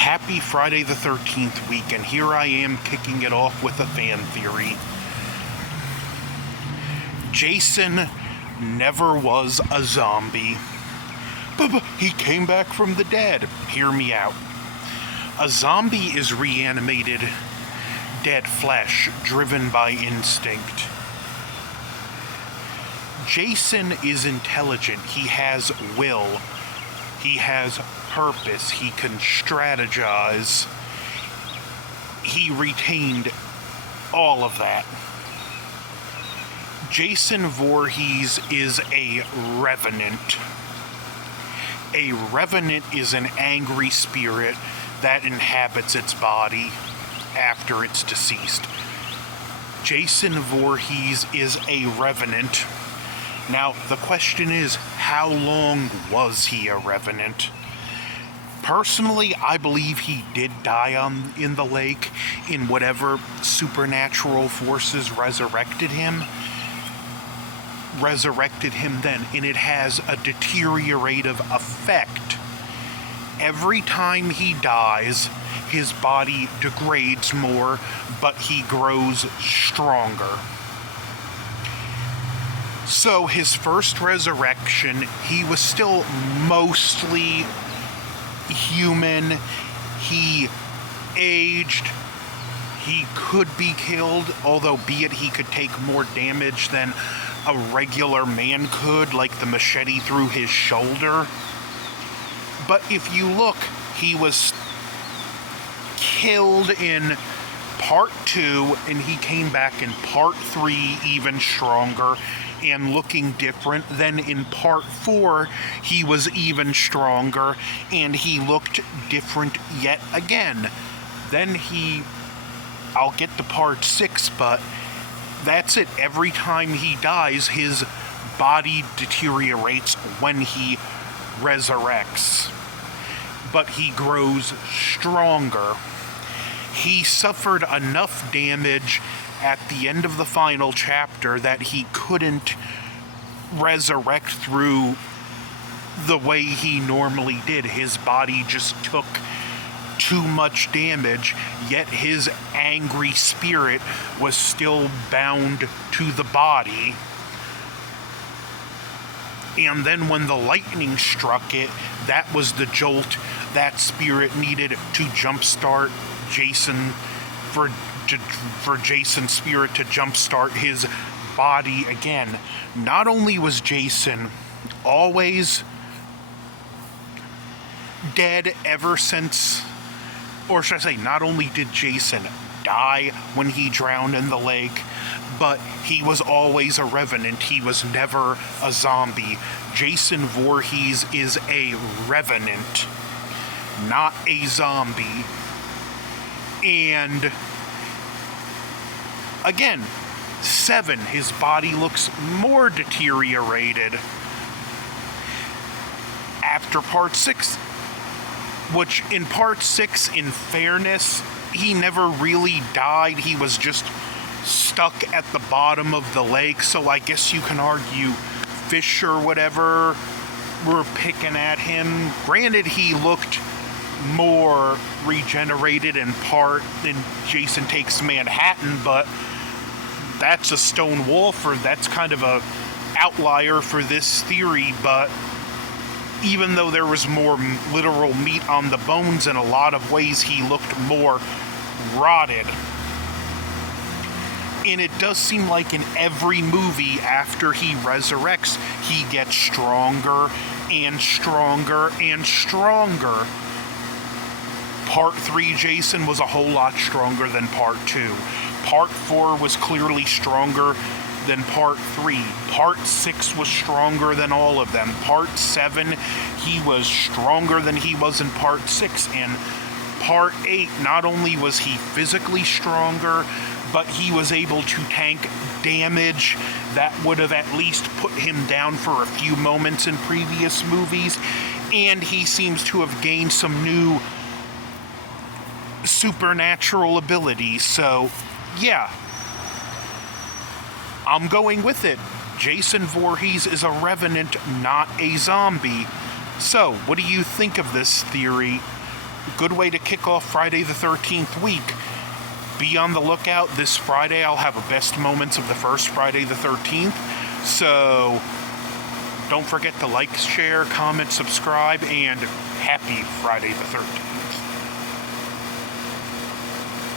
Happy Friday the 13th week, and here I am kicking it off with a fan theory. Jason never was a zombie. But he came back from the dead. Hear me out. A zombie is reanimated, dead flesh, driven by instinct. Jason is intelligent. He has will. He has purpose. He can strategize. He retained all of that. Jason Voorhees is a revenant. A revenant is an angry spirit that inhabits its body after it's deceased. Jason Voorhees is a revenant. Now, the question is, how long was he a revenant? Personally, I believe he did die in the lake, in whatever supernatural forces resurrected him then, and it has a deteriorative effect. Every time he dies, his body degrades more, but he grows stronger. So his first resurrection, he was still mostly human. He aged. He could be killed, although be it he could take more damage than a regular man could, like the machete through his shoulder. But if you look, he was killed in part 2, and he came back in part 3 even stronger and looking different. Then in part 4, he was even stronger, and he looked different yet again. Then I'll get to part 6, but that's it. Every time he dies, his body deteriorates when he resurrects. But he grows stronger. He suffered enough damage at the end of the final chapter that he couldn't resurrect through the way he normally did. His body just took too much damage, yet his angry spirit was still bound to the body. And then when the lightning struck it, that was the jolt that spirit needed to jumpstart Jason, for Jason's spirit to jumpstart his body again. Not only was Jason always dead ever since, or should I say, not only did Jason die when he drowned in the lake, but he was always a revenant. He was never a zombie. Jason Voorhees is a revenant, not a zombie. And again, 7, his body looks more deteriorated after part 6, which in part 6, in fairness, he never really died. He was just stuck at the bottom of the lake, so I guess you can argue fish or whatever were picking at him. Granted, he looked more regenerated in part than Jason Takes Manhattan, but that's a stone wall that's kind of a outlier for this theory. But even though there was more literal meat on the bones, in a lot of ways he looked more rotted. And it does seem like in every movie after he resurrects, he gets stronger and stronger and stronger. Part 3, Jason was a whole lot stronger than part 2. Part 4 was clearly stronger than part 3. Part 6 was stronger than all of them. Part 7, he was stronger than he was in part 6. And part 8, not only was he physically stronger, but he was able to tank damage that would have at least put him down for a few moments in previous movies. And he seems to have gained some new supernatural abilities. So, yeah, I'm going with it. Jason Voorhees is a revenant, not a zombie. So, what do you think of this theory? good way to kick off Friday the 13th week. Be on the lookout. This Friday I'll have a best moments of the first Friday the 13th. So don't forget to like, share, comment, subscribe, and happy Friday the 13th.